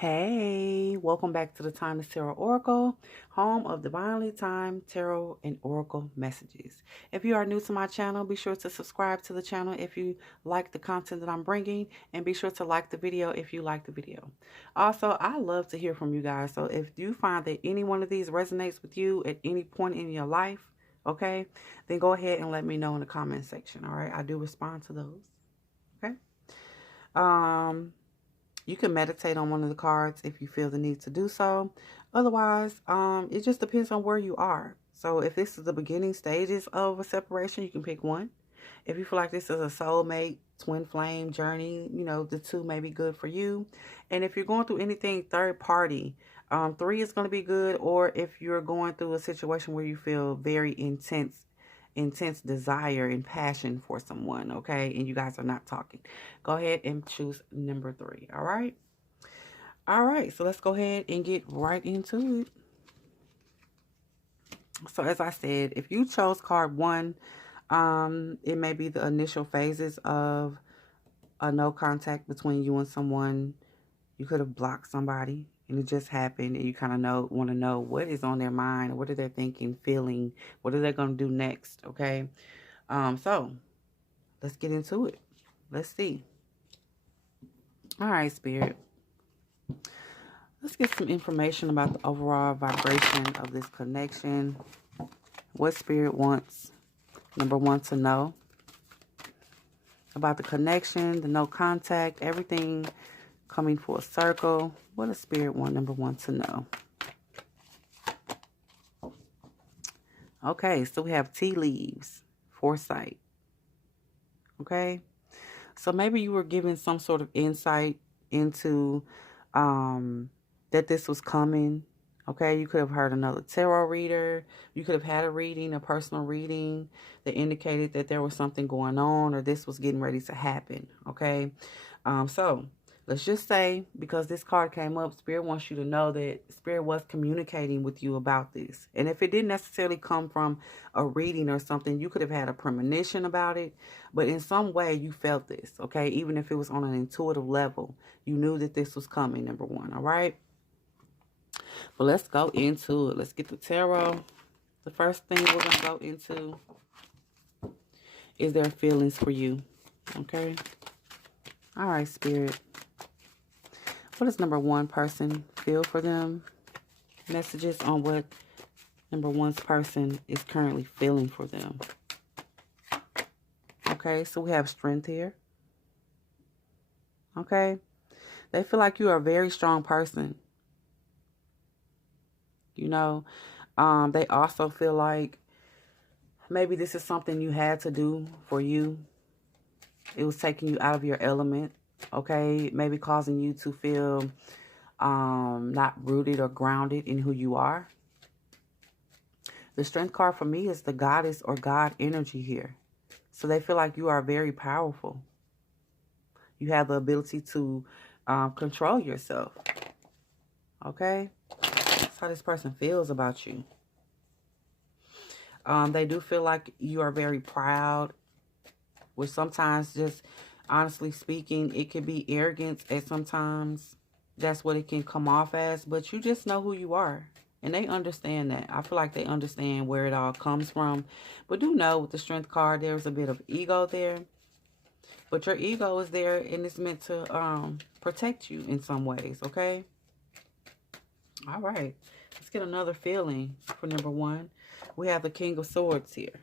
Hey, welcome back to the Timeless Tarot Oracle, home of divinely timed tarot and oracle messages. If you are new to my channel, be sure to subscribe to the channel if you like the content that I'm bringing, and be sure to like the video if you like the video. Also, I love to hear from you guys, so if you find that any one of these resonates with you at any point in your life, okay, then go ahead and let me know in the comment section. All right, I do respond to those. Okay. You can meditate on one of the cards if you feel the need to do so. Otherwise, it just depends on where you are. So if this is the beginning stages of a separation, you can pick one. If you feel like this is a soulmate, twin flame journey, the two may be good for you. And if you're going through anything third party, three is going to be good. Or if you're going through a situation where you feel very intense desire and passion for someone, okay, and you guys are not talking, go ahead and choose number 3. All right, so let's go ahead and get right into it. So as I said, if you chose card 1, it may be the initial phases of a no contact between you and someone. You could have blocked somebody and it just happened, and you kind of want to know what is on their mind, what are they thinking, feeling, what are they going to do next, okay? So let's get into it. Let's see. All right, Spirit. Let's get some information about the overall vibration of this connection. What Spirit wants, number 1, to know about the connection, the no contact, everything coming full circle. What does Spirit want, number 1, to know? Okay, so we have tea leaves, foresight. Okay, so maybe you were given some sort of insight into that this was coming. Okay, you could have heard another tarot reader. You could have had a reading, a personal reading that indicated that there was something going on or this was getting ready to happen. Okay, so let's just say, because this card came up, Spirit wants you to know that Spirit was communicating with you about this. And if it didn't necessarily come from a reading or something, you could have had a premonition about it. But in some way, you felt this, okay? Even if it was on an intuitive level, you knew that this was coming, number 1, all right? But let's go into it. Let's get the tarot. The first thing we're going to go into is their feelings for you, okay? All right, Spirit. What does number 1 person feel for them? Messages on what number 1's person is currently feeling for them. Okay, so we have strength here. Okay, they feel like you are a very strong person. They also feel like maybe this is something you had to do for you. It was taking you out of your element. Okay, maybe causing you to feel not rooted or grounded in who you are. The strength card for me is the goddess or God energy here. So they feel like you are very powerful. You have the ability to control yourself. Okay, that's how this person feels about you. They do feel like you are very proud, which sometimes, just honestly speaking, it could be arrogance, and sometimes that's what it can come off as, but you just know who you are, and they understand that. I feel like they understand where it all comes from, but do know with the strength card, there's a bit of ego there, but your ego is there, and it's meant to protect you in some ways, okay? All right, let's get another feeling for number 1. We have the King of Swords here.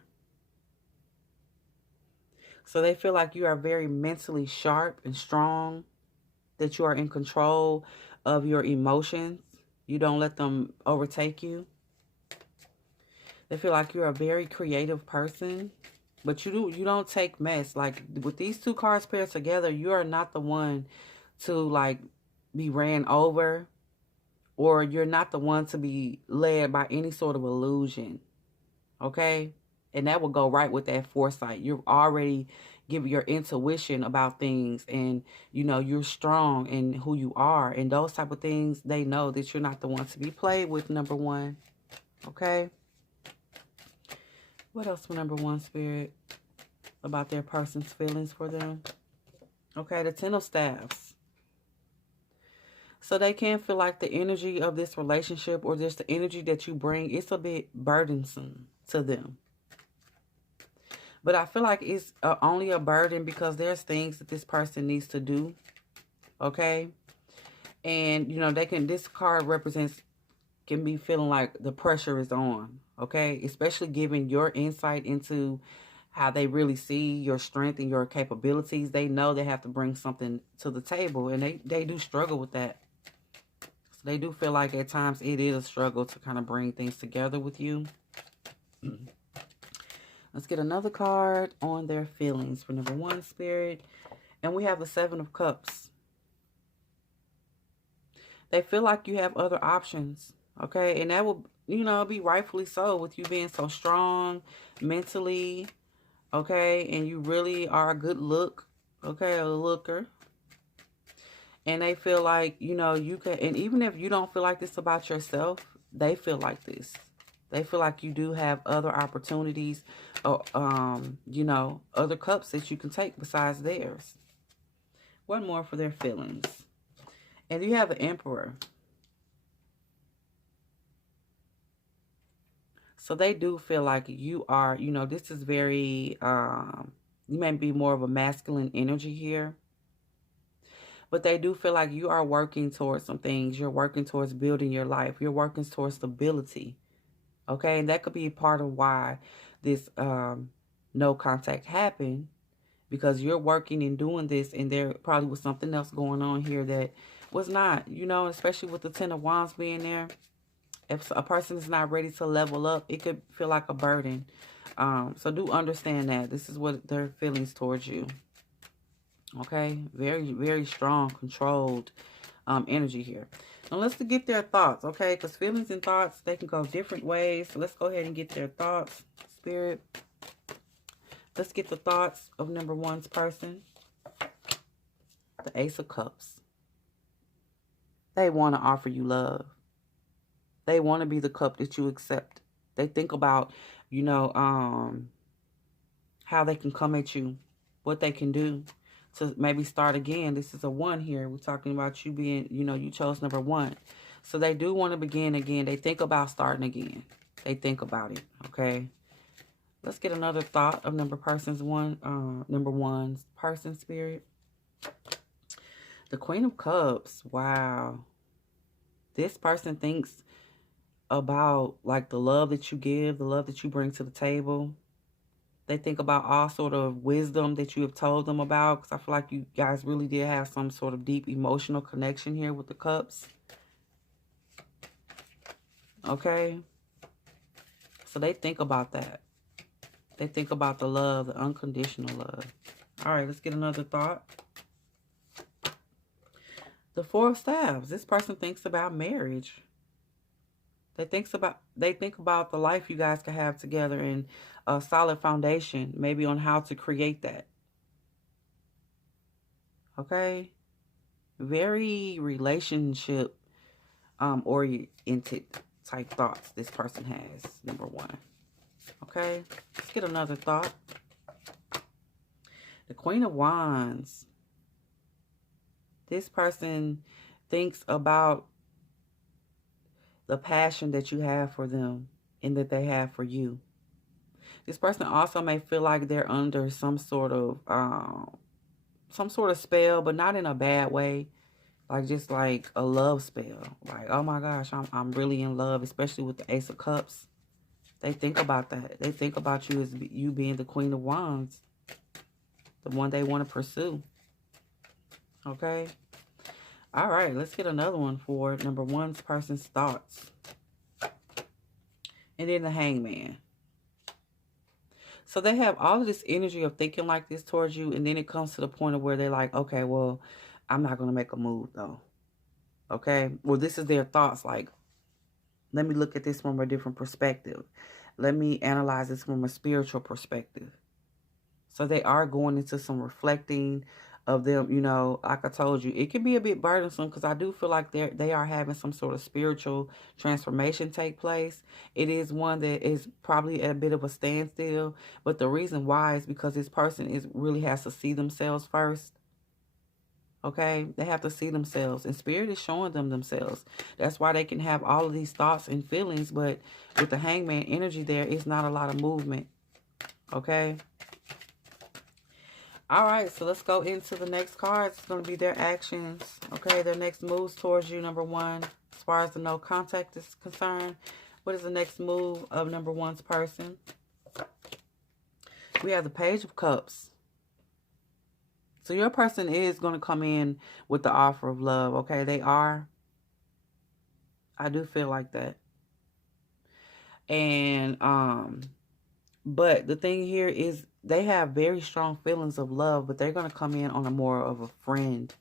So they feel like you are very mentally sharp and strong, that you are in control of your emotions. You don't let them overtake you. They feel like you're a very creative person, but you don't take mess. Like with these 2 cards paired together, you are not the one to like be ran over, or you're not the one to be led by any sort of illusion. Okay? And that will go right with that foresight. You're already giving your intuition about things, and you're strong in who you are, and those type of things. They know that you're not the one to be played with, number 1. Okay, what else for number 1, Spirit, about their person's feelings for them? Okay, the Ten of Staffs. So they can feel like the energy of this relationship or just the energy that you bring, it's a bit burdensome to them. But I feel like it's only a burden because there's things that this person needs to do. Okay. And, they can, this card represents, can be feeling like the pressure is on. Okay. Especially given your insight into how they really see your strength and your capabilities. They know they have to bring something to the table. And they do struggle with that. So they do feel like at times it is a struggle to kind of bring things together with you. Let's get another card on their feelings for number 1, Spirit. And we have the 7 of Cups. They feel like you have other options, okay? And that will, be rightfully so with you being so strong mentally, okay? And you really are a good look, okay? A looker. And they feel like, you can, and even if you don't feel like this about yourself, they feel like this. They feel like you do have other opportunities or, other cups that you can take besides theirs. One more for their feelings. And you have an Emperor. So they do feel like you are, this is very, you may be more of a masculine energy here. But they do feel like you are working towards some things. You're working towards building your life. You're working towards stability. Okay, and that could be part of why this no contact happened, because you're working and doing this, and there probably was something else going on here that was not, especially with the 10 of Wands being there. If a person is not ready to level up, it could feel like a burden. So do understand that this is what their feelings towards you. Okay, very, very strong, controlled energy here. Now let's get their thoughts, okay? Because feelings and thoughts, they can go different ways. So let's go ahead and get their thoughts, Spirit. Let's get the thoughts of number 1's person. The Ace of Cups. They want to offer you love. They want to be the cup that you accept. They think about, how they can come at you, what they can do to maybe start again. This is a 1 here. We're talking about you being, you chose number 1. So they do want to begin again. They think about starting again. They think about it, okay? Let's get another thought of number 1's person, Spirit. The Queen of Cups. Wow. This person thinks about like the love that you give, the love that you bring to the table. They think about all sort of wisdom that you have told them about, because I feel like you guys really did have some sort of deep emotional connection here with the cups. Okay? So they think about that. They think about the love, the unconditional love. All right, let's get another thought. The 4 of Staves. This person thinks about marriage. They think about the life you guys can have together and a solid foundation, maybe on how to create that. Okay? Very relationship oriented type thoughts this person has, number 1. Okay? Let's get another thought. The Queen of Wands. This person thinks about the passion that you have for them and that they have for you. This person also may feel like they're under some sort of spell, but not in a bad way. Like just like a love spell. Like, oh my gosh, I'm really in love, especially with the Ace of Cups. They think about that. They think about you as you being the Queen of Wands. The one they want to pursue. Okay? All right, let's get another one for number 1's person's thoughts. And then the Hangman. So they have all of this energy of thinking like this towards you, and then it comes to the point of where they're like, okay, well, I'm not going to make a move, though. Okay? Well, this is their thoughts. Like, let me look at this from a different perspective. Let me analyze this from a spiritual perspective. So they are going into some reflecting of them, like I told you. It can be a bit burdensome because I do feel like they are having some sort of spiritual transformation take place. It is one that is probably at a bit of a standstill. But the reason why is because this person really has to see themselves first. Okay, they have to see themselves, and Spirit is showing them themselves. That's why they can have all of these thoughts and feelings, but with the Hangman energy there, it's not a lot of movement. Okay. All right, so let's go into the next card. It's going to be their actions. Okay, their next moves towards you, number one. As far as the no contact is concerned, what is the next move of number one's person? We have the Page of Cups. So your person is going to come in with the offer of love, okay? They are. I do feel like that. And, but the thing here is they have very strong feelings of love, but they're going to come in on a more of a friend.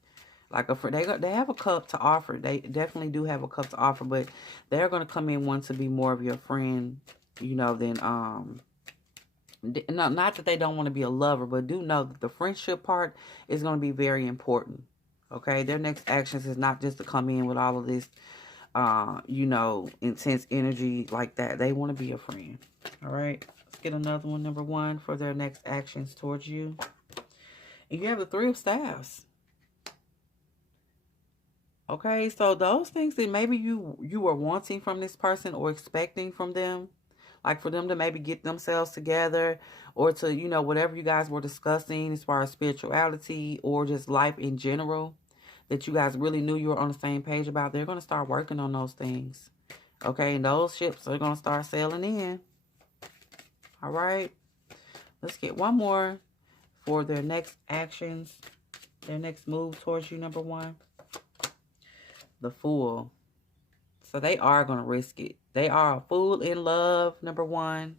Like a friend. They have a cup to offer. They definitely do have a cup to offer, but they're going to come in wanting to be more of your friend, you know, than, no, not that they don't want to be a lover, but do know that the friendship part is going to be very important. Okay, their next actions is not just to come in with all of this, you know, intense energy like that. They want to be a friend. All right, let's get another one, number one, for their next actions towards you. And you have the Three of Staffs. Okay, so those things that maybe you were wanting from this person or expecting from them, like for them to maybe get themselves together, or to, you know, whatever you guys were discussing as far as spirituality or just life in general, that you guys really knew you were on the same page about, they're going to start working on those things. Okay, and those ships are going to start sailing in. All right, let's get one more for their next actions, their next move towards you, number one. The Fool. So they are going to risk it. They are a fool in love, number one.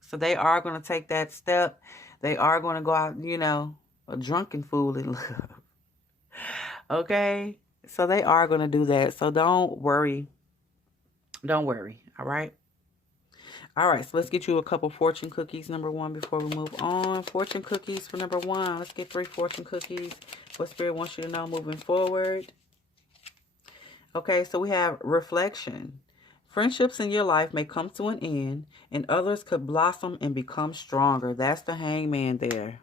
So they are going to take that step. They are going to go out, you know, a drunken fool in love. Okay? So they are going to do that. So don't worry. Don't worry. All right? All right. So let's get you a couple fortune cookies, number one, before we move on. Fortune cookies for number one. Let's get 3 fortune cookies. What Spirit wants you to know moving forward. Okay, so we have reflection. Friendships in your life may come to an end, and others could blossom and become stronger. That's the Hangman there.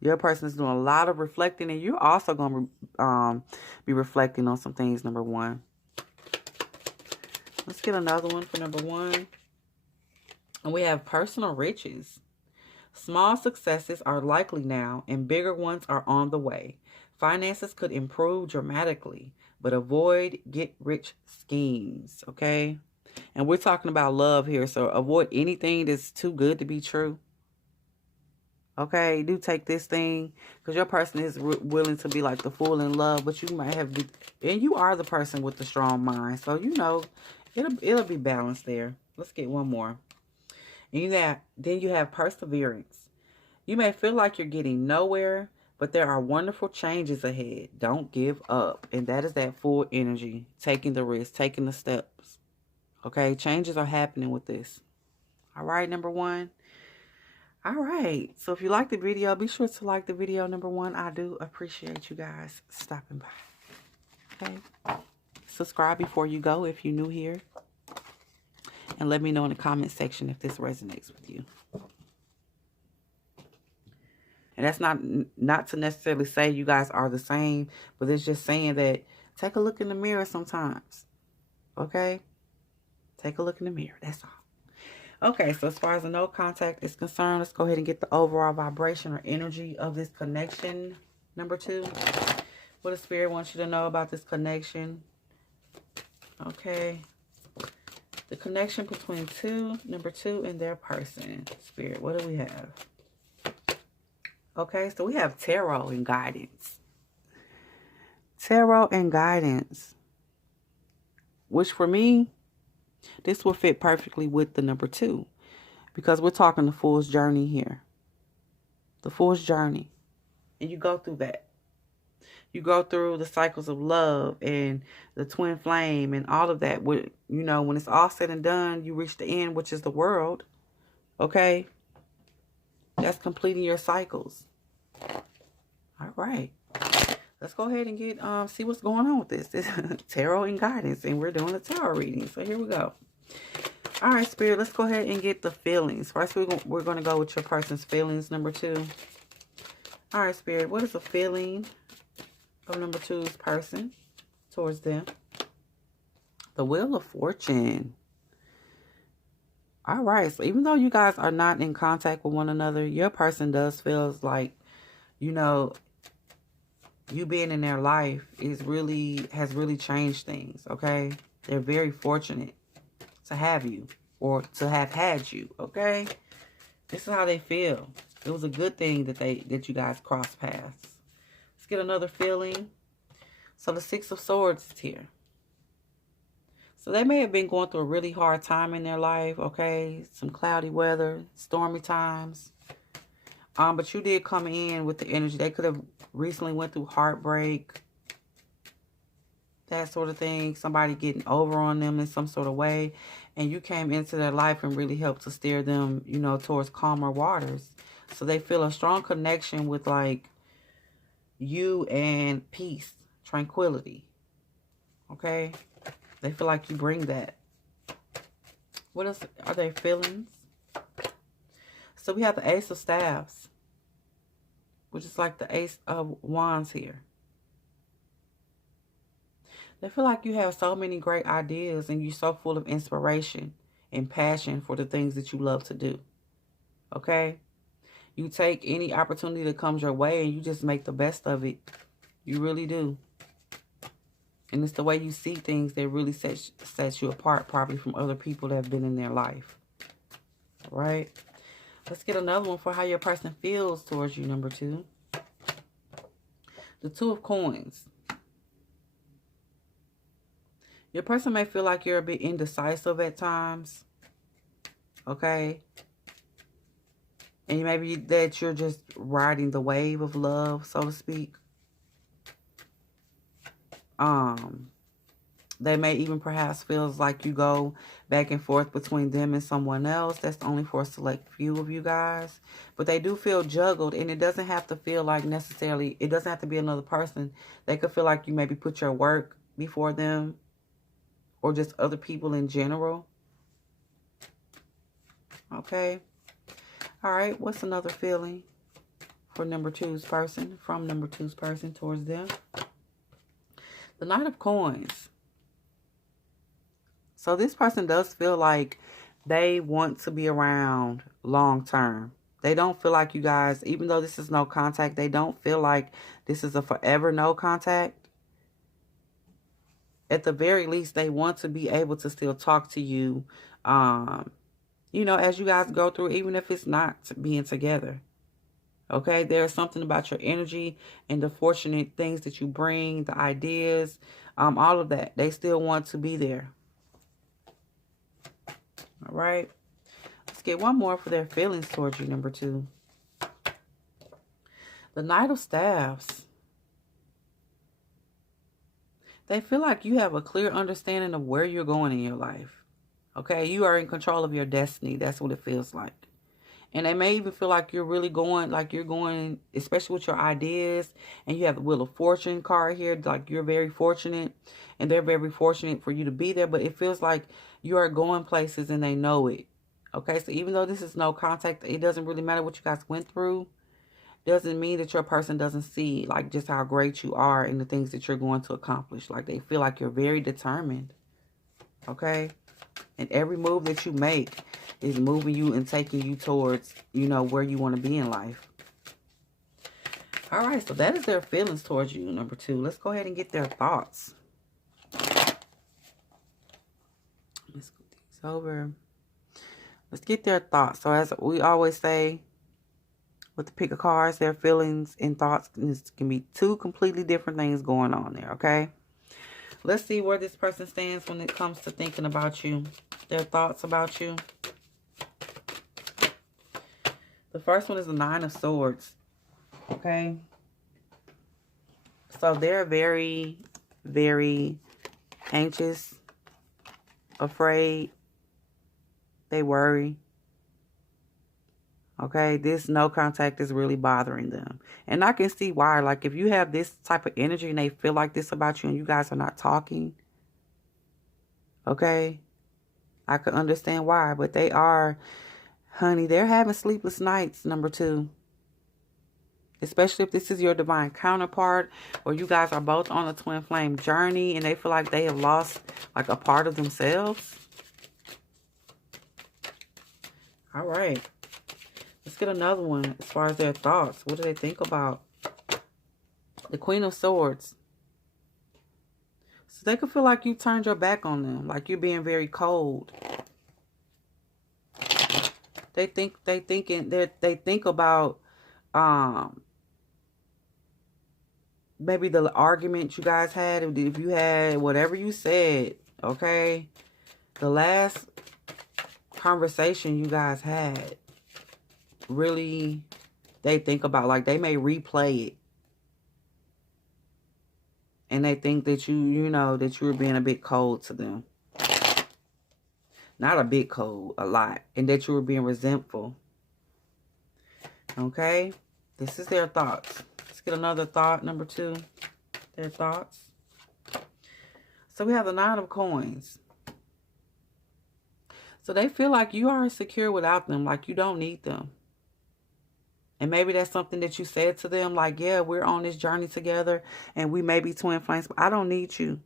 Your person is doing a lot of reflecting, and you're also going to be reflecting on some things, number one. Let's get another one for number one. And we have personal riches. Small successes are likely now, and bigger ones are on the way. Finances could improve dramatically, but avoid get-rich schemes, okay? And we're talking about love here, so avoid anything that's too good to be true. Okay, do take this thing, because your person is willing to be like the fool in love, but you might have, and you are the person with the strong mind, so you know, it'll be balanced there. Let's get one more. And then you have perseverance. You may feel like you're getting nowhere, but there are wonderful changes ahead. Don't give up. And that is that full energy, taking the risk, taking the steps. Okay, changes are happening with this. All right, number one. All right, so if you like the video, be sure to like the video, number one. I do appreciate you guys stopping by. Okay, subscribe before you go if you're new here. And let me know in the comment section if this resonates with you. And that's not to necessarily say you guys are the same, but it's just saying that take a look in the mirror sometimes. Okay? Take a look in the mirror. That's all. Okay, so as far as the no contact is concerned, let's go ahead and get the overall vibration or energy of this connection. Number two. What the Spirit wants you to know about this connection. Okay. The connection between number two, and their person. Spirit, what do we have? Okay, so we have tarot and guidance. Tarot and guidance. Which for me, this will fit perfectly with the number two. Because we're talking the Fool's journey here. The Fool's journey. And you go through that. You go through the cycles of love and the twin flame and all of that. You know, when it's all said and done, you reach the end, which is the world. Okay? That's completing your cycles. All right. Let's go ahead and get see what's going on with this. This tarot and guidance. And we're doing a tarot reading. So here we go. All right, Spirit. Let's go ahead and get the feelings. First, we're going to go with your person's feelings, number two. All right, Spirit, what is the feeling of number two's person towards them? The Wheel of Fortune. All right, so even though you guys are not in contact with one another, your person does feel like, you know, you being in their life has really changed things, okay? They're very fortunate to have you or to have had you, okay? This is how they feel. It was a good thing that you guys crossed paths. Let's get another feeling. So the Six of Swords is here. So they may have been going through a really hard time in their life, okay? Some cloudy weather, stormy times. But you did come in with the energy. They could have recently went through heartbreak, that sort of thing. Somebody getting over on them in some sort of way. And you came into their life and really helped to steer them, you know, towards calmer waters. So they feel a strong connection with, like, you and peace, tranquility. Okay? They feel like you bring that. What else are their feelings? So we have the Ace of Staves, which is like the Ace of Wands here. They feel like you have so many great ideas and you're so full of inspiration and passion for the things that you love to do. Okay? You take any opportunity that comes your way and you just make the best of it. You really do. And it's the way you see things that really sets you apart probably from other people that have been in their life. All right? Let's get another one for how your person feels towards you, number two. The Two of Coins. Your person may feel like you're a bit indecisive at times. Okay? And maybe that you're just riding the wave of love, so to speak. They may even perhaps feels like you go back and forth between them and someone else. That's only for a select few of you guys. But they do feel juggled, and it doesn't have to feel like necessarily, it doesn't have to be another person. They could feel like you maybe put your work before them or just other people in general. Okay. All right. What's another feeling for number two's person, from number two's person towards them? The Knight of Coins. So this person does feel like they want to be around long term. They don't feel like you guys, even though this is no contact, they don't feel like this is a forever no contact. At the very least, they want to be able to still talk to you, you know, as you guys go through, even if it's not being together. Okay, there's something about your energy and the fortunate things that you bring, the ideas, all of that. They still want to be there. All right. Let's get one more for their feelings towards you, number two. The Knight of Staves. They feel like you have a clear understanding of where you're going in your life. Okay, you are in control of your destiny. That's what it feels like. And they may even feel like you're really going, like you're going, especially with your ideas. And you have the Wheel of Fortune card here. Like you're very fortunate. And they're very fortunate for you to be there. But it feels like you are going places and they know it. Okay, so even though this is no contact, it doesn't really matter what you guys went through. Doesn't mean that your person doesn't see like just how great you are and the things that you're going to accomplish. Like they feel like you're very determined. Okay? And every move that you make is moving you and taking you towards, you know, where you want to be in life. All right, so that is their feelings towards you, number two. Let's go ahead and get their thoughts. Let's go these over. Let's get their thoughts. So as we always say, with the pick of cards, their feelings and thoughts can be two completely different things going on there, okay? Let's see where this person stands when it comes to thinking about you. Their thoughts about you. The first one is the Nine of Swords. Okay. So they're very, very anxious, afraid. They worry. Okay. This no contact is really bothering them. And I can see why. Like if you have this type of energy and they feel like this about you and you guys are not talking. Okay. I can understand why. But they are, honey, they're having sleepless nights, number two. Especially if this is your divine counterpart, or you guys are both on a twin flame journey and they feel like they have lost like a part of themselves. All right. Let's get another one as far as their thoughts. What do they think about? The Queen of Swords. So they could feel like you turned your back on them, like you're being very cold. They think about maybe the argument you guys had, if you had whatever you said, okay? The last conversation you guys had, really, they think about, like, they may replay it. And they think that you know, that you were being a bit cold to them. Not a bit cold, a lot. And that you were being resentful. Okay? This is their thoughts. Let's get another thought, number 2. Their thoughts. So we have the 9 of Coins. So they feel like you are secure without them, like you don't need them. And maybe that's something that you said to them, like, yeah, we're on this journey together and we may be twin flames, but I don't need you.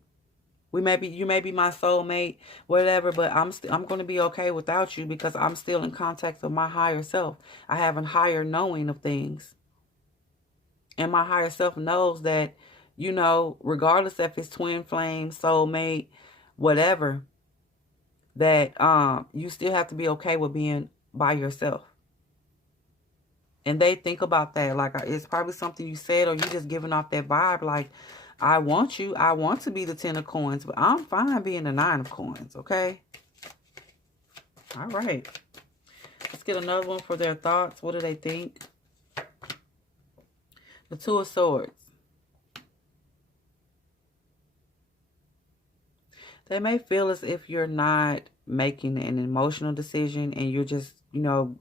You may be my soulmate, whatever, but I'm going to be okay without you because I'm still in contact with my higher self. I have a higher knowing of things. And my higher self knows that, you know, regardless if it's twin flame, soulmate, whatever, that you still have to be okay with being by yourself. And they think about that. Like, it's probably something you said, or you just giving off that vibe. Like, I want you. I want to be the 10 of Coins, but I'm fine being the 9 of Coins. Okay. All right. Let's get another one for their thoughts. What do they think? The 2 of Swords. They may feel as if you're not making an emotional decision and you're just, you know,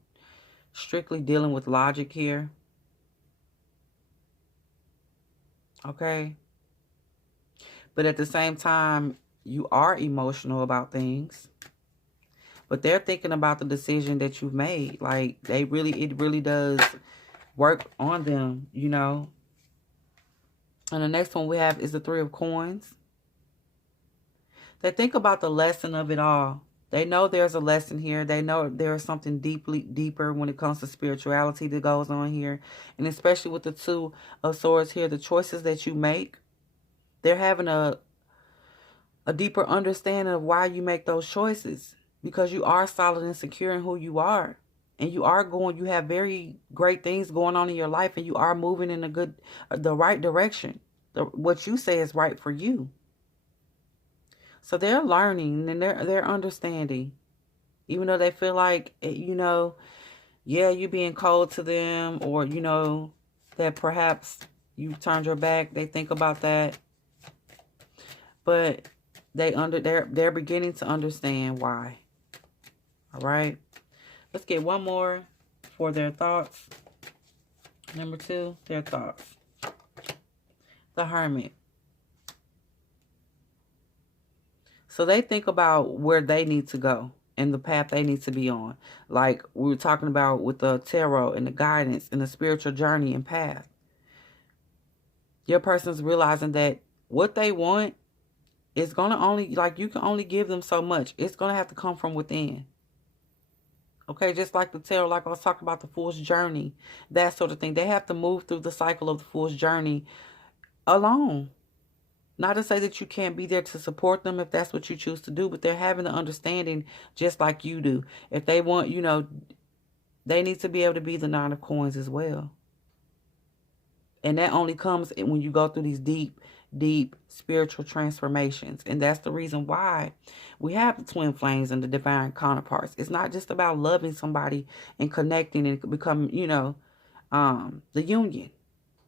strictly dealing with logic here. Okay. But at the same time, you are emotional about things. But they're thinking about the decision that you've made. Like, it really does work on them, you know. And the next one we have is the 3 of Coins. They think about the lesson of it all. They know there's a lesson here. They know there's something deeper when it comes to spirituality that goes on here. And especially with the 2 of Swords here, the choices that you make, they're having a deeper understanding of why you make those choices. Because you are solid and secure in who you are. And you have very great things going on in your life. And you are moving in the right direction. What you say is right for you. So they're learning and they're understanding. Even though they feel like, you know, yeah, you being cold to them, or, you know, that perhaps you turned your back. They think about that. But they're beginning to understand why. All right. Let's get one more for their thoughts. Number 2, their thoughts. The Hermit. So they think about where they need to go and the path they need to be on. Like we were talking about with the tarot and the guidance and the spiritual journey and path. Your person's realizing that what they want is going to only, like, you can only give them so much. It's going to have to come from within. Okay, just like the tarot, like I was talking about the Fool's journey, that sort of thing. They have to move through the cycle of the Fool's journey alone. Not to say that you can't be there to support them if that's what you choose to do, but they're having the understanding just like you do. If they want, you know, they need to be able to be the 9 of Coins as well. And that only comes when you go through these deep spiritual transformations. And that's the reason why we have the twin flames and the divine counterparts. It's not just about loving somebody and connecting and become, you know, the union.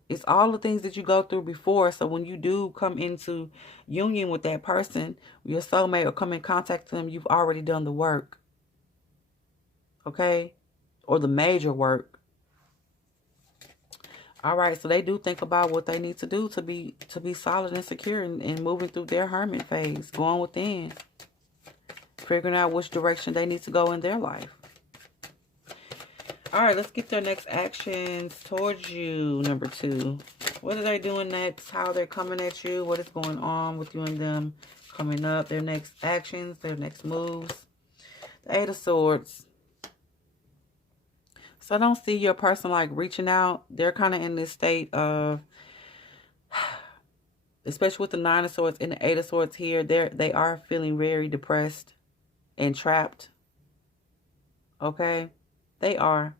It's all the things that you go through before. So when you do come into union with that person, your soulmate, or come in contact with them, you've already done the work. Okay? Or the major work. All right, so they do think about what they need to do to be solid and secure and moving through their hermit phase, going within, figuring out which direction they need to go in their life. All right, let's get their next actions towards you, number 2. What are they doing next? How they're coming at you? What is going on with you and them coming up? Their next actions, their next moves. The 8 of Swords. So I don't see your person like reaching out. They're kind of in this state of, especially with the 9 of Swords and the 8 of Swords here, they are feeling very depressed and trapped. Okay? They are.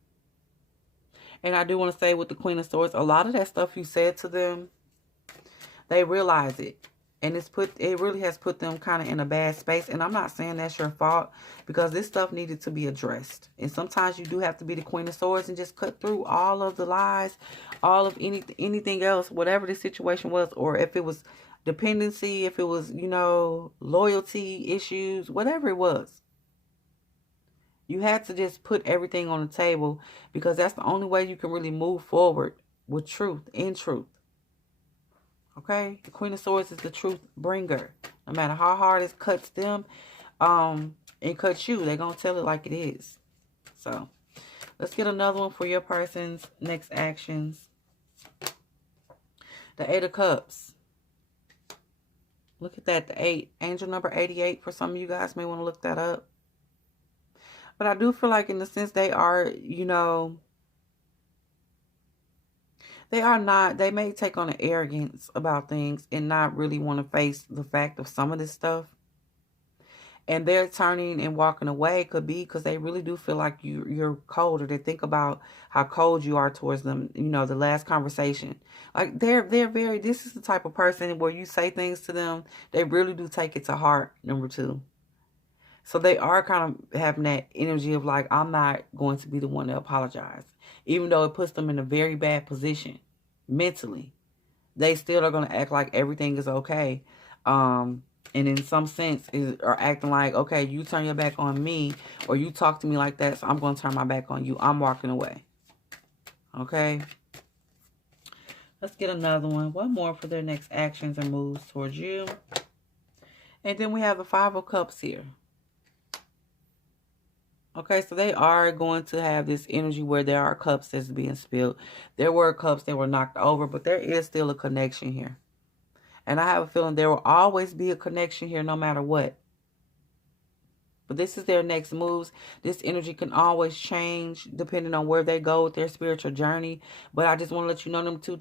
And I do want to say with the Queen of Swords, a lot of that stuff you said to them, they realize it. And it really has put them kind of in a bad space. And I'm not saying that's your fault, because this stuff needed to be addressed. And sometimes you do have to be the Queen of Swords and just cut through all of the lies, all of anything else, whatever the situation was, or if it was dependency, if it was, loyalty issues, whatever it was. You had to just put everything on the table, because that's the only way you can really move forward with truth, in truth. Okay? The Queen of Swords is the truth bringer. No matter how hard it cuts them, it cuts you, they're going to tell it like it is. So, let's get another one for your person's next actions. The 8 of Cups. Look at that, the 8. Angel number 88. For some of you guys may want to look that up. But I do feel like in the sense they are, they may take on an arrogance about things and not really want to face the fact of some of this stuff. And they're turning and walking away could be because they really do feel like you're cold, or they think about how cold you are towards them, the last conversation. Like they're very, this is the type of person where you say things to them, they really do take it to heart, number 2. So they are kind of having that energy of like, I'm not going to be the one to apologize. Even though it puts them in a very bad position mentally. They still are going to act like everything is okay. And in some sense are acting like, okay, you turn your back on me or you talk to me like that, so I'm going to turn my back on you. I'm walking away. Okay? Let's get another one. One more for their next actions and moves towards you. And then we have the 5 of Cups here. Okay, so they are going to have this energy where there are cups that's being spilled. There were cups that were knocked over, but there is still a connection here. And I have a feeling there will always be a connection here no matter what. But this is their next moves. This energy can always change depending on where they go with their spiritual journey. But I just want to let you know, them two,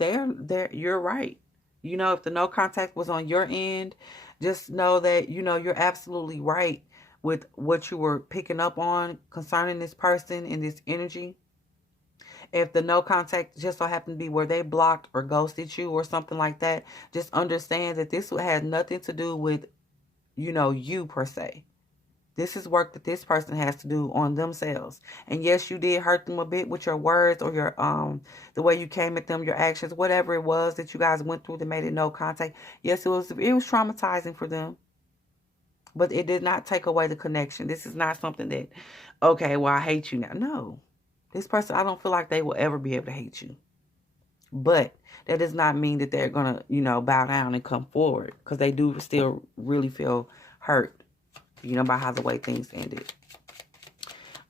you're right. If the no contact was on your end, just know that, you're absolutely right with what you were picking up on concerning this person and this energy. If the no contact just so happened to be where they blocked or ghosted you or something like that, just understand that this has nothing to do with, you per se. This is work that this person has to do on themselves. And yes, you did hurt them a bit with your words or your the way you came at them, your actions, whatever it was that you guys went through that made it no contact. Yes, it was traumatizing for them. But it did not take away the connection. This is not something that, okay, well, I hate you now. No. This person, I don't feel like they will ever be able to hate you. But that does not mean that they're going to, bow down and come forward. Because they do still really feel hurt, by how the way things ended.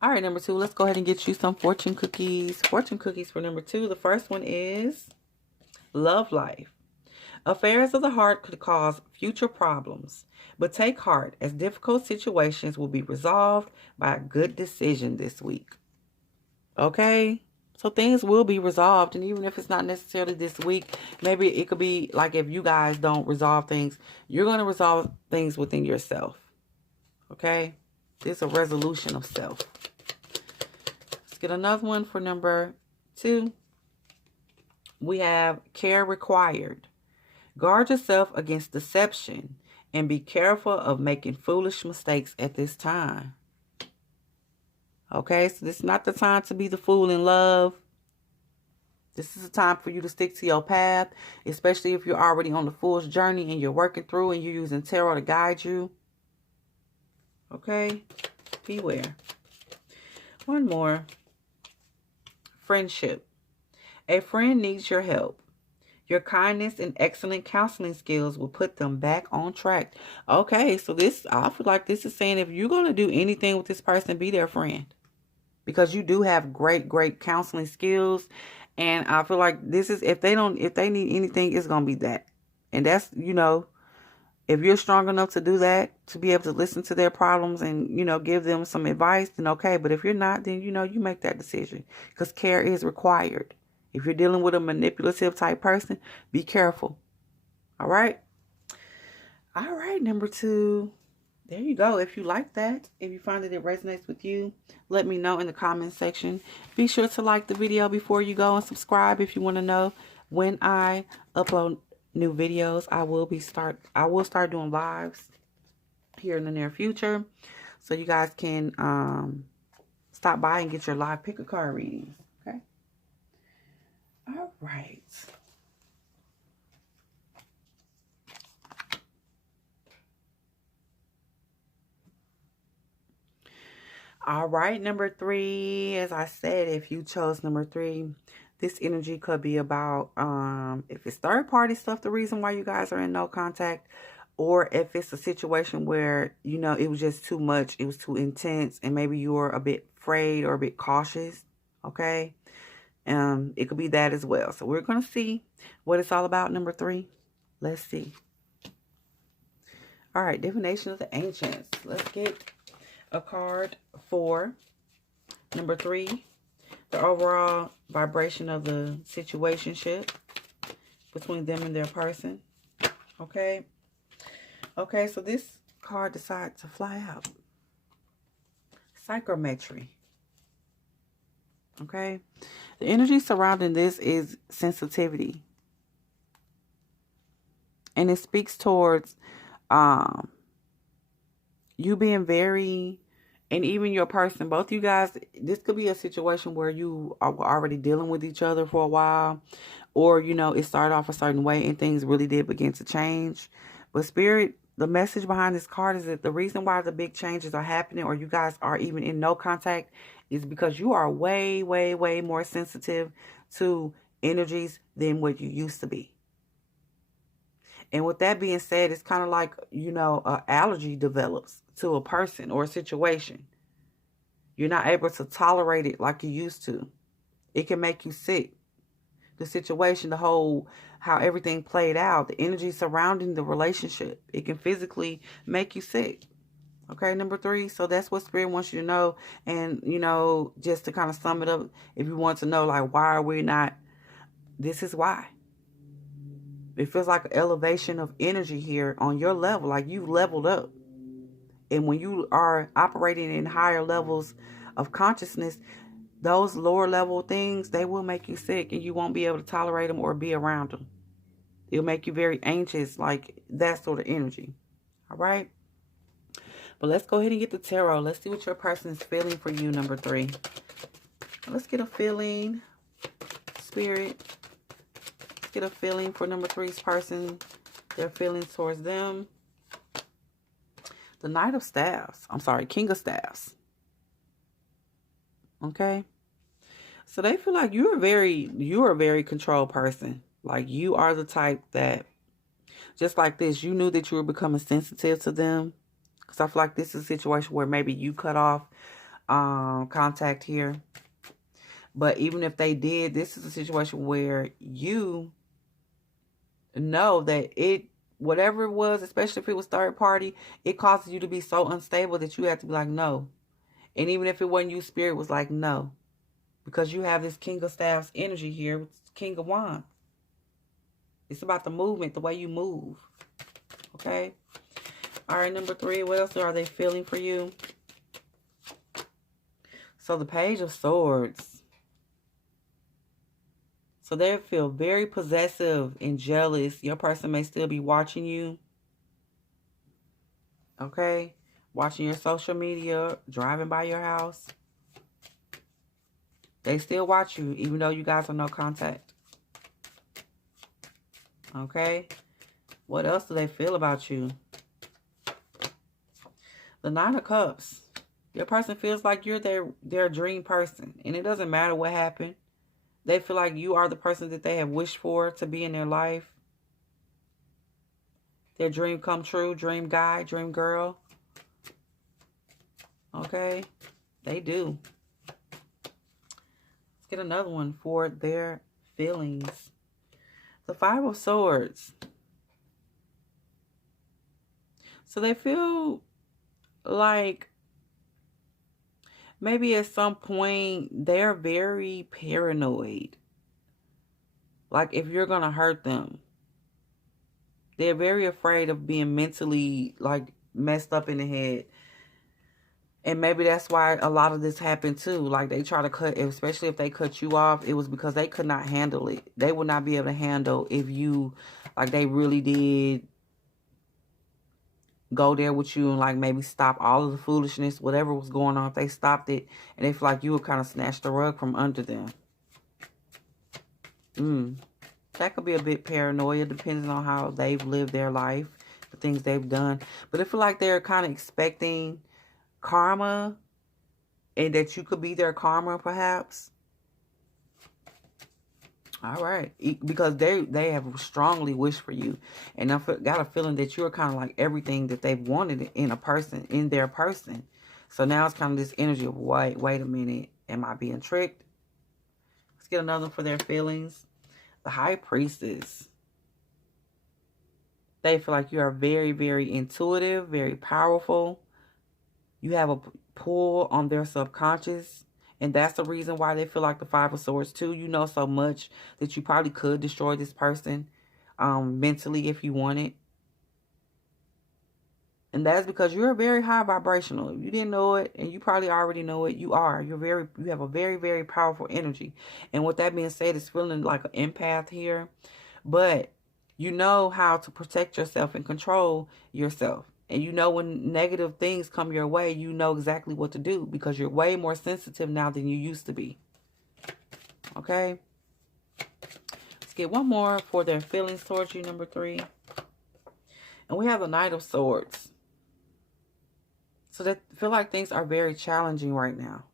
All right, number 2, let's go ahead and get you some fortune cookies. Fortune cookies for number 2. The first one is love life. Affairs of the heart could cause future problems, but take heart as difficult situations will be resolved by a good decision this week. Okay? So things will be resolved, and even if it's not necessarily this week, maybe it could be like if you guys don't resolve things, you're going to resolve things within yourself. Okay? This is a resolution of self. Let's get another one for number 2. We have care required. Guard yourself against deception and be careful of making foolish mistakes at this time. Okay, so this is not the time to be the fool in love. This is a time for you to stick to your path, especially if you're already on the fool's journey and you're working through and you're using tarot to guide you. Okay, beware. One more. Friendship. A friend needs your help. Your kindness and excellent counseling skills will put them back on track. Okay, so I feel like this is saying if you're going to do anything with this person, be their friend. because you do have great counseling skills. And I feel like this is, if they need anything, it's going to be that. And that's, if you're strong enough to do that, to be able to listen to their problems and, give them some advice, then okay. But if you're not, then, you make that decision, because care is required. If you're dealing with a manipulative type person, be careful. All right. All right. Number 2. There you go. If you like that, if you find that it resonates with you, let me know in the comments section. Be sure to like the video before you go, and subscribe if you want to know when I upload new videos. I will start doing lives here in the near future, so you guys can stop by and get your live pick a card readings. Okay. All right. All right, number 3, as I said, if you chose number 3, this energy could be about, if it's third party stuff, the reason why you guys are in no contact, or if it's a situation where, it was just too much, it was too intense, and maybe you were a bit afraid or a bit cautious, okay? It could be that as well. So we're going to see what it's all about, number 3. Let's see. All right, divination of the ancients. Let's get a card for number 3, the overall vibration of the situationship between them and their person. Okay. Okay, so this card decided to fly out. Psychometry. Okay. The energy surrounding this is sensitivity. And it speaks towards you being very, and even your person, both you guys, this could be a situation where you are already dealing with each other for a while, or, it started off a certain way and things really did begin to change. But Spirit, the message behind this card is that the reason why the big changes are happening, or you guys are even in no contact, is because you are way more sensitive to energies than what you used to be. And with that being said, it's kind of like, an allergy develops to a person or a situation. You're not able to tolerate it like you used to. It can make you sick. The situation, how everything played out, the energy surrounding the relationship, it can physically make you sick. Okay, number 3. So that's what Spirit wants you to know. And, just to kind of sum it up, if you want to know, like, why are we not, this is why. It feels like an elevation of energy here on your level, like you leveled up. And when you are operating in higher levels of consciousness, those lower level things, they will make you sick, and you won't be able to tolerate them or be around them. It'll make you very anxious, like that sort of energy. All right. But let's go ahead and get the tarot. Let's see what your person is feeling for you, number 3. Let's get a feeling, Spirit. Let's get a feeling for number 3's person, their feelings towards them. The Knight of Staffs. I'm sorry, King of Staffs. Okay. So they feel like you're a very controlled person. Like, you are the type that, just like this, you knew that you were becoming sensitive to them. Because I feel like this is a situation where maybe you cut off contact here. But even if they did, this is a situation where you know that whatever it was, especially if it was third party, it causes you to be so unstable that you have to be like, no. And even if it wasn't you, Spirit was like, no. Because you have this King of Staffs energy here with King of Wands. It's about the movement, the way you move. Okay? All right, number 3, what else are they feeling for you? So the Page of Swords. So they feel very possessive and jealous. Your person may still be watching you. Okay? Watching your social media, driving by your house. They still watch you, even though you guys are no contact. Okay? What else do they feel about you? The Nine of Cups. Your person feels like you're their dream person. And it doesn't matter what happened. They feel like you are the person that they have wished for to be in their life. Their dream come true. Dream guy, dream girl. Okay? They do. Let's get another one for their feelings. The Five of Swords. So they feel like maybe at some point they're very paranoid. Like if you're going to hurt them. They're very afraid of being mentally like messed up in the head. And maybe that's why a lot of this happened too. Like they try to cut, especially if they cut you off, it was because they could not handle it. They would not be able to handle if you, like they really did go there with you and like maybe stop all of the foolishness, whatever was going on. If they stopped it and they feel like you would kind of snatch the rug from under them. That could be a bit paranoia depending on how they've lived their life, the things they've done. But I feel like they're kind of expecting karma and that you could be their karma perhaps. All right. Because they have strongly wished for you. And I got a feeling that you're kind of like everything that they've wanted in a person, in their person. So now it's kind of this energy of, wait a minute. Am I being tricked? Let's get another for their feelings. The High Priestess. They feel like you are very, very intuitive, very powerful. You have a pull on their subconscious. And that's the reason why they feel like the Five of Swords too. You know so much that you probably could destroy this person mentally if you wanted. And that's because you're very high vibrational. If you didn't know it, and you probably already know it, you are. You have a very, very powerful energy. And with that being said, it's feeling like an empath here. But you know how to protect yourself and control yourself. And you know when negative things come your way, you know exactly what to do because you're way more sensitive now than you used to be. Okay? Let's get one more for their feelings towards you, number 3. And we have the Knight of Swords. So they feel like things are very challenging right now.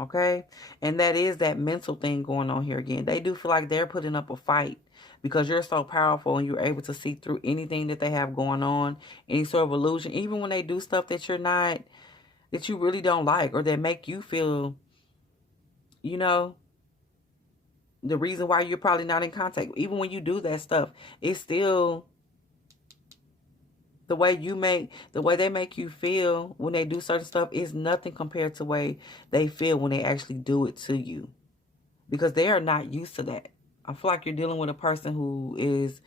Okay? And that is that mental thing going on here again. They do feel like they're putting up a fight because you're so powerful and you're able to see through anything that they have going on, any sort of illusion, even when they do stuff that you're not, that you really don't like or that make you feel, you know, the reason why you're probably not in contact. Even when you do that stuff, it's still the way they make you feel when they do certain stuff is nothing compared to the way they feel when they actually do it to you. Because they are not used to that. I feel like you're dealing with a person who is,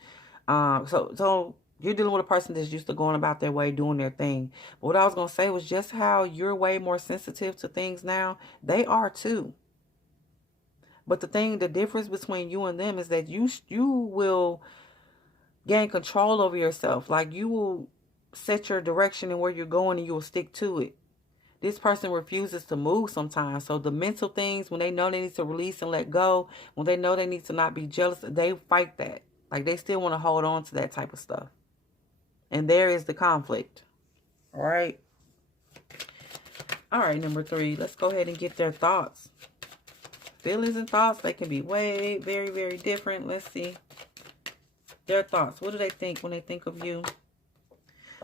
so you're dealing with a person that's used to going about their way, doing their thing. But what I was going to say was just how you're way more sensitive to things now. They are too. But the difference between you and them is that you will gain control over yourself. Like you will set your direction and where you're going and you will stick to it. This person refuses to move sometimes. So the mental things, when they know they need to release and let go, when they know they need to not be jealous, they fight that. Like they still want to hold on to that type of stuff. And there is the conflict. All right. All right, number 3. Let's go ahead and get their thoughts. Feelings and thoughts, they can be very, very different. Let's see. Their thoughts. What do they think when they think of you?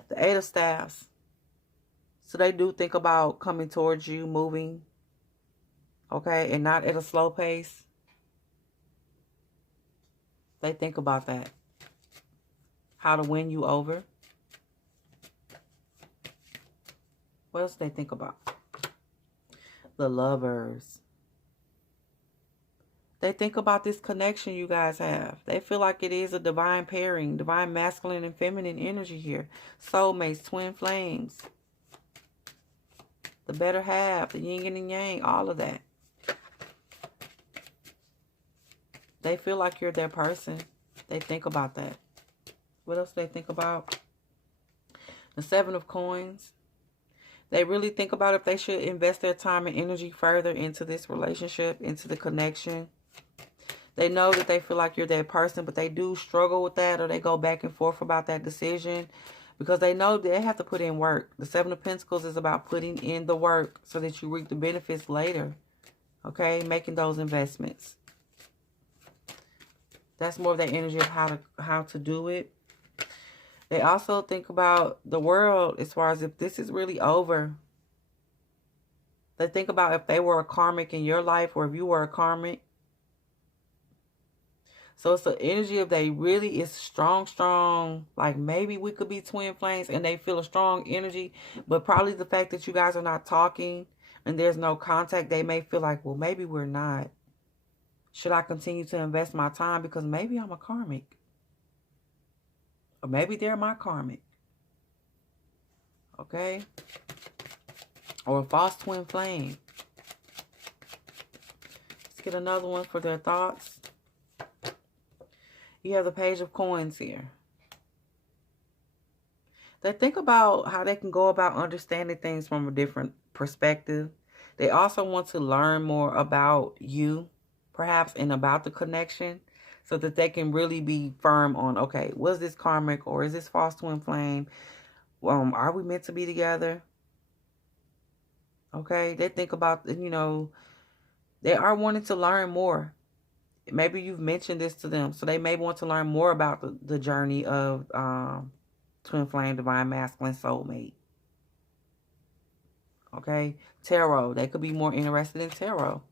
The 8 of Staffs. So they do think about coming towards you, moving. Okay, and not at a slow pace. They think about that. How to win you over. What else do they think about? The Lovers. They think about this connection you guys have. They feel like it is a divine pairing, divine masculine and feminine energy here. Soulmates, twin flames. The better half, the yin and the yang, all of that. They feel like you're their person. They think about that. What else do they think about? The 7 of Coins. They really think about if they should invest their time and energy further into this relationship, into the connection. They know that they feel like you're that person, but they do struggle with that, or they go back and forth about that decision because they know they have to put in work. The 7 of Pentacles is about putting in the work so that you reap the benefits later. Okay, making those investments. That's more of that energy of how to do it. They also think about the world as far as if this is really over. They think about if they were a karmic in your life or if you were a karmic. So it's the energy of they really is strong, strong. Like maybe we could be twin flames and they feel a strong energy. But probably the fact that you guys are not talking and there's no contact, they may feel like, well, maybe we're not. Should I continue to invest my time? Because maybe I'm a karmic. Or maybe they're my karmic. Okay? Or a false twin flame. Let's get another one for their thoughts. You have the Page of Coins here. They think about how they can go about understanding things from a different perspective. They also want to learn more about you, perhaps, and about the connection so that they can really be firm on, okay, was this karmic or is this false twin flame? Are we meant to be together? Okay, they think about, you know, they are wanting to learn more. Maybe you've mentioned this to them, so they may want to learn more about the journey of twin flame, divine masculine, soulmate. Okay, tarot. They could be more interested in tarot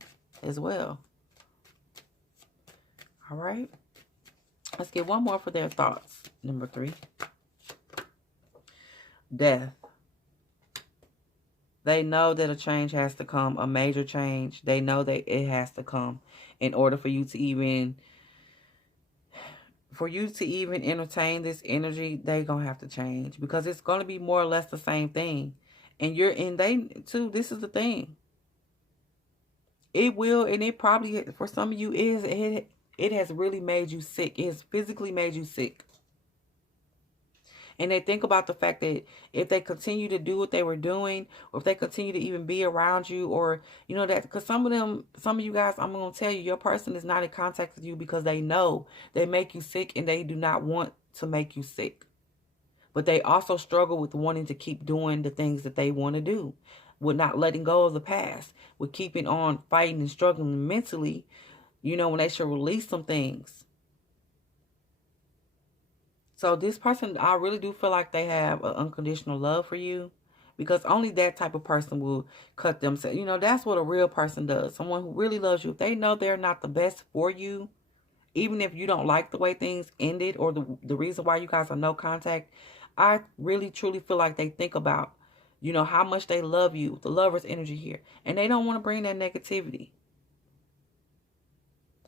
as well. All right. Let's get one more for their thoughts. Number 3. Death. They know that a change has to come, a major change. They know that it has to come in order for you to even entertain this energy. They're going to have to change because it's going to be more or less the same thing. And they too, this is the thing. It will, and it probably, for some of you, it has really made you sick. It has physically made you sick. And they think about the fact that if they continue to do what they were doing, or if they continue to even be around you, or, you know, that, because some of you guys, I'm going to tell you, your person is not in contact with you because they know they make you sick and they do not want to make you sick. But they also struggle with wanting to keep doing the things that they want to do, with not letting go of the past, with keeping on fighting and struggling mentally, you know, when they should release some things. So this person, I really do feel like they have an unconditional love for you, because only that type of person will cut themselves. You know, that's what a real person does. Someone who really loves you. If they know they're not the best for you, even if you don't like the way things ended or the reason why you guys are no contact, I really truly feel like they think about, you know, how much they love you, the lover's energy here. And they don't want to bring that negativity.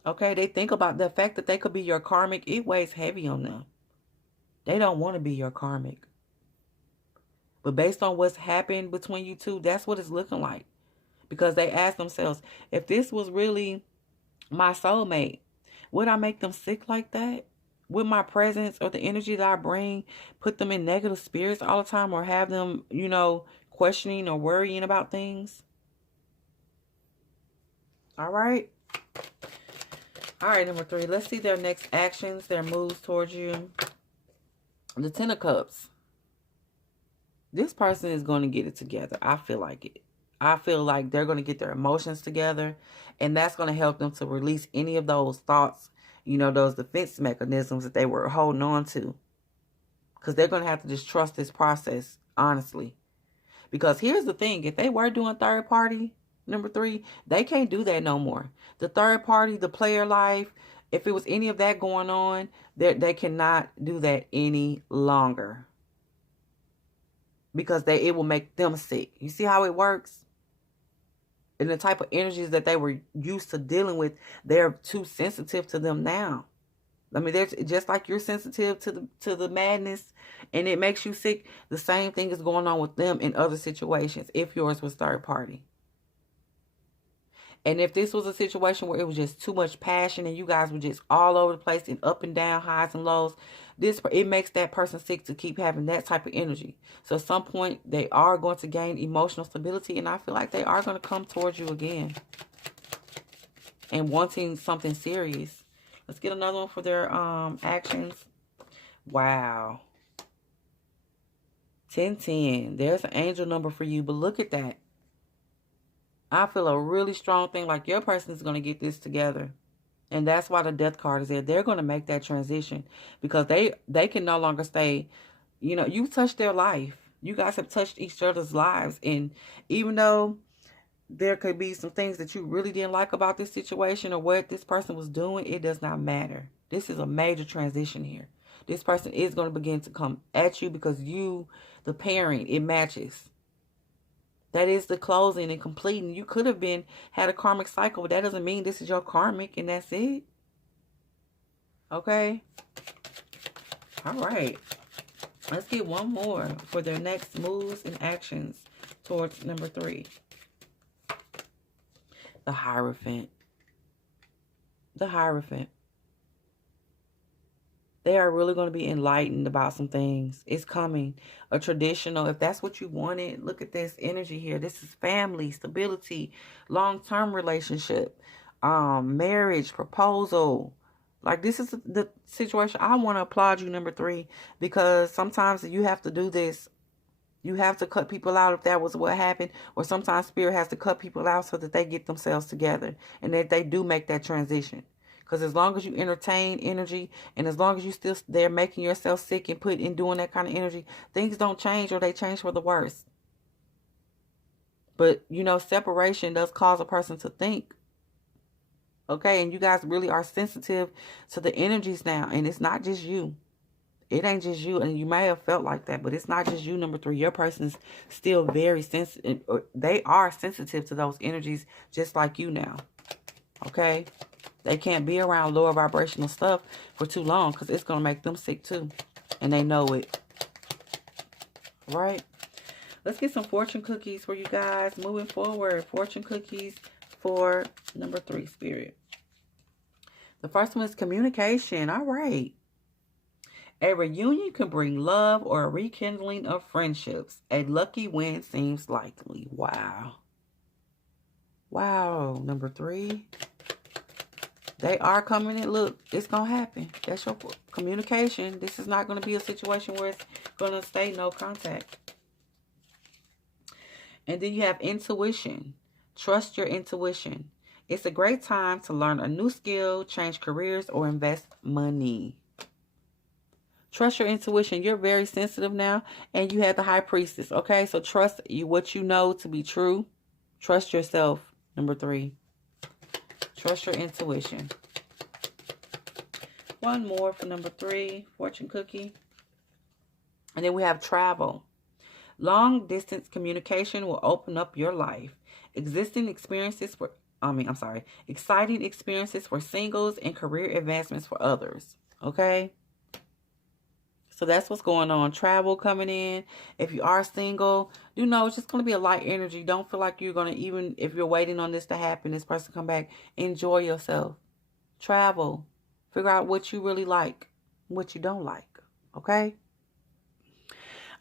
Okay, they think about the fact that they could be your karmic. It weighs heavy on them. They don't want to be your karmic. But based on what's happened between you two, that's what it's looking like. Because they ask themselves, if this was really my soulmate, would I make them sick like that? Would my presence or the energy that I bring put them in negative spirits all the time, or have them, you know, questioning or worrying about things? All right. All right, number 3. Let's see their next actions, their moves towards you. The 10 of Cups. This person is going to get it together. I feel like it. I feel like they're going to get their emotions together. And that's going to help them to release any of those thoughts, you know, those defense mechanisms that they were holding on to. Because they're going to have to just trust this process, honestly. Because here's the thing. If they were doing third party, number 3, they can't do that no more. The third party, the player life, if it was any of that going on, they cannot do that any longer. Because it will make them sick. You see how it works? And the type of energies that they were used to dealing with, they're too sensitive to them now. I mean, they're just like you're sensitive to the madness, and it makes you sick. The same thing is going on with them in other situations, if yours was third party. And if this was a situation where it was just too much passion and you guys were just all over the place and up and down, highs and lows, it makes that person sick to keep having that type of energy. So at some point, they are going to gain emotional stability, and I feel like they are going to come towards you again and wanting something serious. Let's get another one for their actions. Wow. 1010. There's an angel number for you, but look at that. I feel a really strong thing, like your person is going to get this together. And that's why the death card is there. They're going to make that transition because they can no longer stay, you know, you touched their life. You guys have touched each other's lives. And even though there could be some things that you really didn't like about this situation or what this person was doing. It does not matter. This is a major transition here. This person is going to begin to come at you because you, the pairing, it matches. That is the closing and completing. You could have had a karmic cycle, but that doesn't mean this is your karmic and that's it. Okay? All right. Let's get one more for their next moves and actions towards number 3. The Hierophant. The Hierophant. They are really going to be enlightened about some things. It's coming. A traditional, if that's what you wanted, look at this energy here. This is family, stability, long-term relationship, marriage, proposal. Like, this is the situation. I want to applaud you, number 3, because sometimes you have to do this. You have to cut people out if that was what happened. Or sometimes Spirit has to cut people out so that they get themselves together. And that they do make that transition. Because as long as you entertain energy, and as long as you still there making yourself sick and doing that kind of energy, things don't change, or they change for the worse. But, you know, separation does cause a person to think. Okay, and you guys really are sensitive to the energies now. And it's not just you. It ain't just you. And you may have felt like that, but it's not just you, number 3. Your person's still very sensitive. They are sensitive to those energies just like you now. Okay? They can't be around lower vibrational stuff for too long because it's going to make them sick too. And they know it. Right? Let's get some fortune cookies for you guys moving forward. Fortune cookies for number 3, Spirit. The first one is communication. All right. A reunion can bring love or a rekindling of friendships. A lucky win seems likely. Wow. Wow. Number 3. They are coming in. Look, it's going to happen. That's your communication. This is not going to be a situation where it's going to stay no contact. And then you have intuition. Trust your intuition. It's a great time to learn a new skill, change careers, or invest money. Trust your intuition. You're very sensitive now. And you have the High Priestess. Okay, so trust what you know to be true. Trust yourself. Number 3. Trust your intuition. One more for number 3, fortune cookie. And then we have travel. Long distance communication will open up your life. Exciting experiences for singles and career advancements for others. Okay? So that's what's going on. Travel coming in. If you are single, you know, it's just going to be a light energy. Don't feel like you're going to, even if you're waiting on this to happen, this person come back, enjoy yourself. Travel. Figure out what you really like, what you don't like. Okay?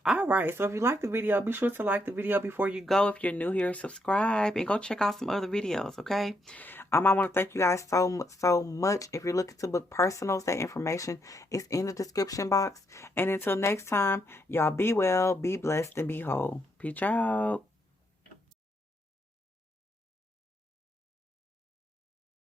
All right. So if you like the video, be sure to like the video before you go. If you're new here, subscribe and go check out some other videos. Okay? I want to thank you guys so much. If you're looking to book personals, that information is in the description box. And until next time, y'all be well, be blessed, and be whole. Peace out.